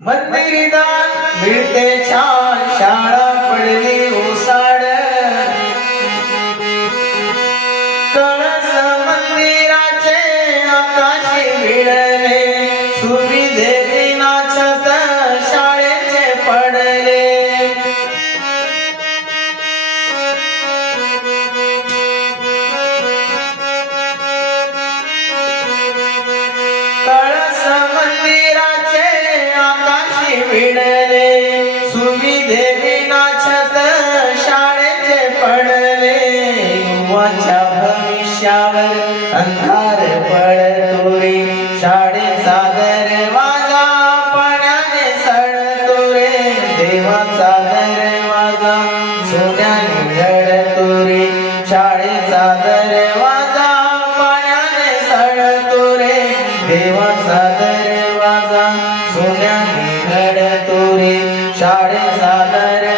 मंदिरदान मिळते छान, शाळा पडली ओसाड, कळस मंदिराचे आकाशी मिळले, सुविधे दिनाछत शाळेचे पडले. कळस मंदिराचे आकाशी मिळले, सुविधे विनाछत शाळेचे पडले. युवाच्या भविष्यावर अंधार पडतो रे, शाळेचा दरवाजा पाण्याने सडतो रे, देवाचा दरवाजा सोन्याने घडतो रे, शाळेचा दरवाजा पाण्याने सडतो रे, देवाचा दरवाजा सोन्याने घडतो रे, शाळेचा दरवाजा